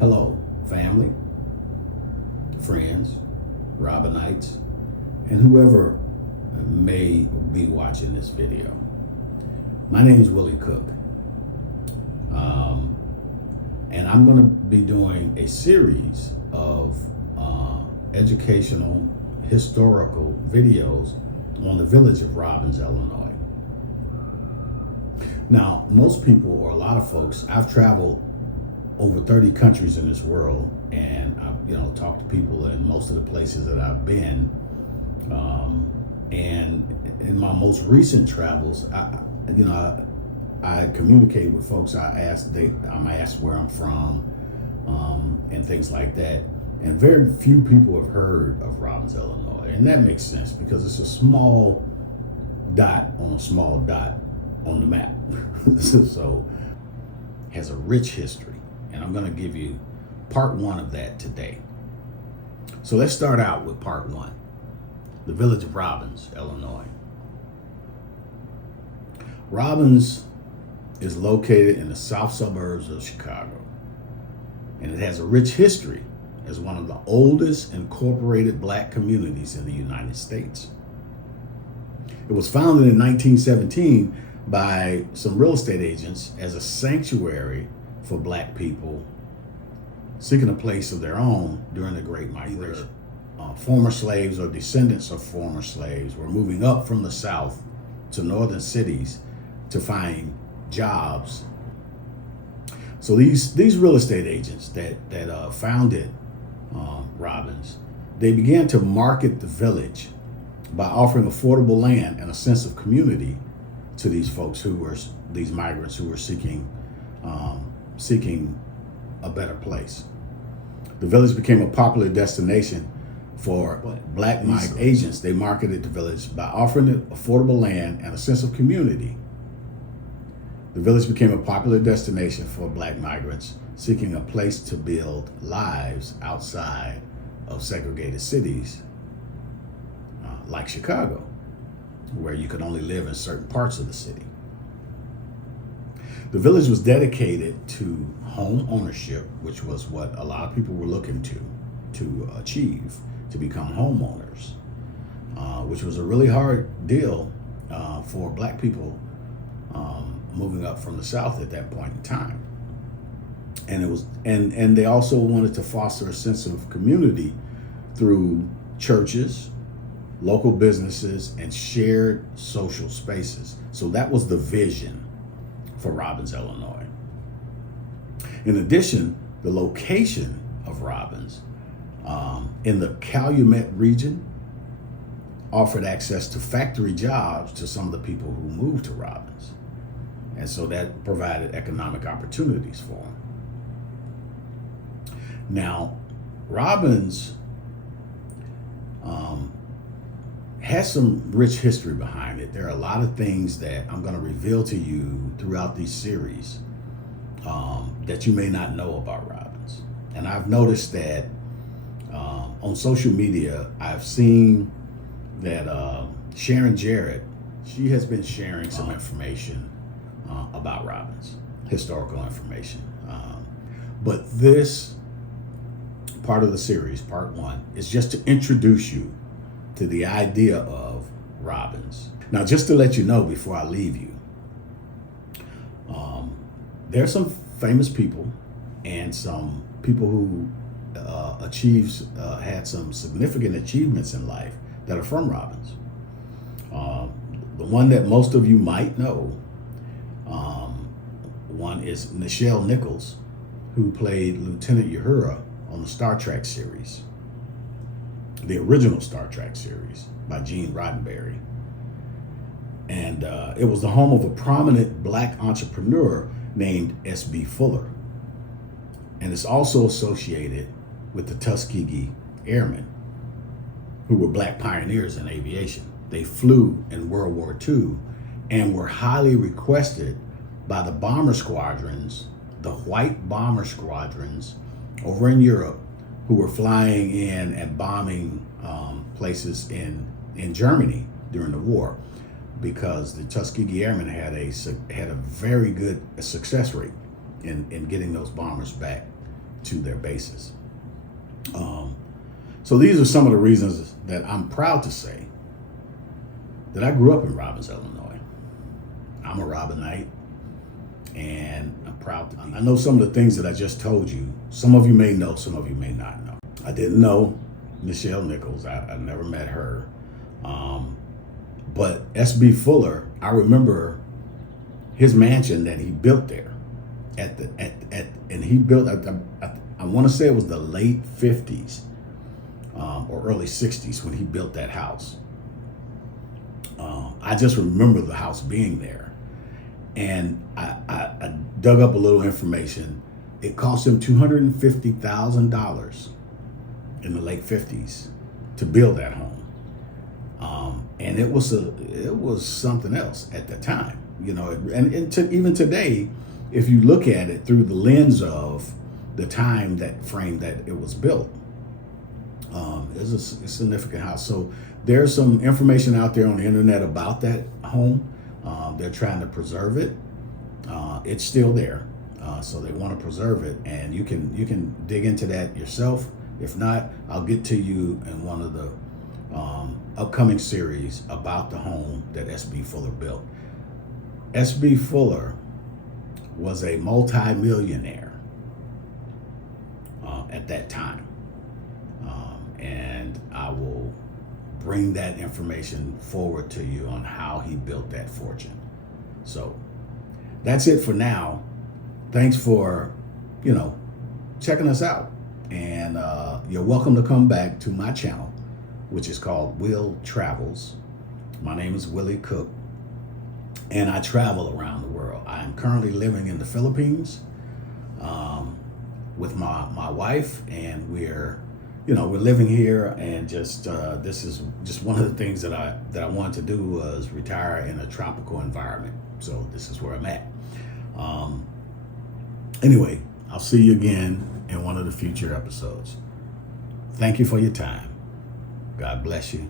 Hello, family, friends, Robinites, and whoever may be watching this video. My name is Willie Cook, and I'm going to be doing a series of educational, historical videos on the village of Robbins, Illinois. Now, most people, or a lot of folks, I've traveled over 30 countries in this world, and I've talked to people in most of the places that I've been. And in my most recent travels, I communicate with folks. I'm asked where I'm from, and things like that. And very few people have heard of Robbins, Illinois, and that makes sense because it's a small dot on a small dot on the map. So it has a rich history. And I'm going to give you part one of that today. So let's start out with part one, the village of Robbins, Illinois. Robbins is located in the South Suburbs of Chicago, and it has a rich history as one of the oldest incorporated Black communities in the United States. It was founded in 1917 by some real estate agents as a sanctuary for Black people seeking a place of their own during the Great Migration. Former slaves or descendants of former slaves were moving up from the South to northern cities to find jobs. So these real estate agents that founded Robbins, they began to market the village by offering affordable land and a sense of community to these folks these migrants who were seeking a better place. The village became a popular destination for Black migrant agents. They marketed the village by offering affordable land and a sense of community. The village became a popular destination for Black migrants seeking a place to build lives outside of segregated cities like Chicago, where you could only live in certain parts of the city. The village was dedicated to home ownership, which was what a lot of people were looking to achieve, to become homeowners, which was a really hard deal for Black people moving up from the South at that point in time. And it was, and they also wanted to foster a sense of community through churches, local businesses, and shared social spaces. So that was the vision for Robbins, Illinois. In addition, the location of Robbins in the Calumet region offered access to factory jobs to some of the people who moved to Robbins. And so that provided economic opportunities for them. Now, Robbins has some rich history behind it. There are a lot of things that I'm going to reveal to you throughout these series that you may not know about Robbins. And I've noticed that on social media, I've seen that Sharon Jarrett, she has been sharing some information about Robbins, historical information. But this part of the series, part one, is just to introduce you to the idea of Robbins. Now, just to let you know before I leave you, there are some famous people and some people who had some significant achievements in life that are from Robbins. The one that most of you might know, one is Nichelle Nichols, who played Lieutenant Uhura on the Star Trek series, the original Star Trek series by Gene Roddenberry. And it was the home of a prominent Black entrepreneur named S.B. Fuller. And it's also associated with the Tuskegee Airmen, who were Black pioneers in aviation. They flew in World War II and were highly requested by the bomber squadrons, the white bomber squadrons over in Europe, who were flying in and bombing places in Germany during the war, because the Tuskegee Airmen had a very good success rate in getting those bombers back to their bases. So these are some of the reasons that I'm proud to say that I grew up in Robbins, Illinois. I'm a Robinite, and I'm proud to. I know some of the things that I just told you. Some of you may know, some of you may not know. I didn't know Michelle Nichols. I never met her. But S.B. Fuller, I remember his mansion that he built there. And he built. I want to say it was the late 50s or early 60s when he built that house. I just remember the house being there, and I dug up a little information. It cost him $250,000 in the late 50s to build that home, and it was something else at the time, and even today, if you look at it through the lens of the time that frame that it was built, it's a significant house. So there's some information out there on the internet about that home. They're trying to preserve it. It's still there, so they want to preserve it, and you can dig into that yourself. If not, I'll get to you in one of the upcoming series about the home that S.B. Fuller built. S.B. Fuller was a multi-millionaire at that time, and I will bring that information forward to you on how he built that fortune. So that's it for now. Thanks for checking us out, and you're welcome to come back to my channel, which is called Will Travels. My name is Willie Cook, and I travel around the world. I am currently living in the Philippines with my wife, and we're living here, and just this is just one of the things that I wanted to do was retire in a tropical environment. So this is where I'm at. Anyway, I'll see you again in one of the future episodes. Thank you for your time. God bless you.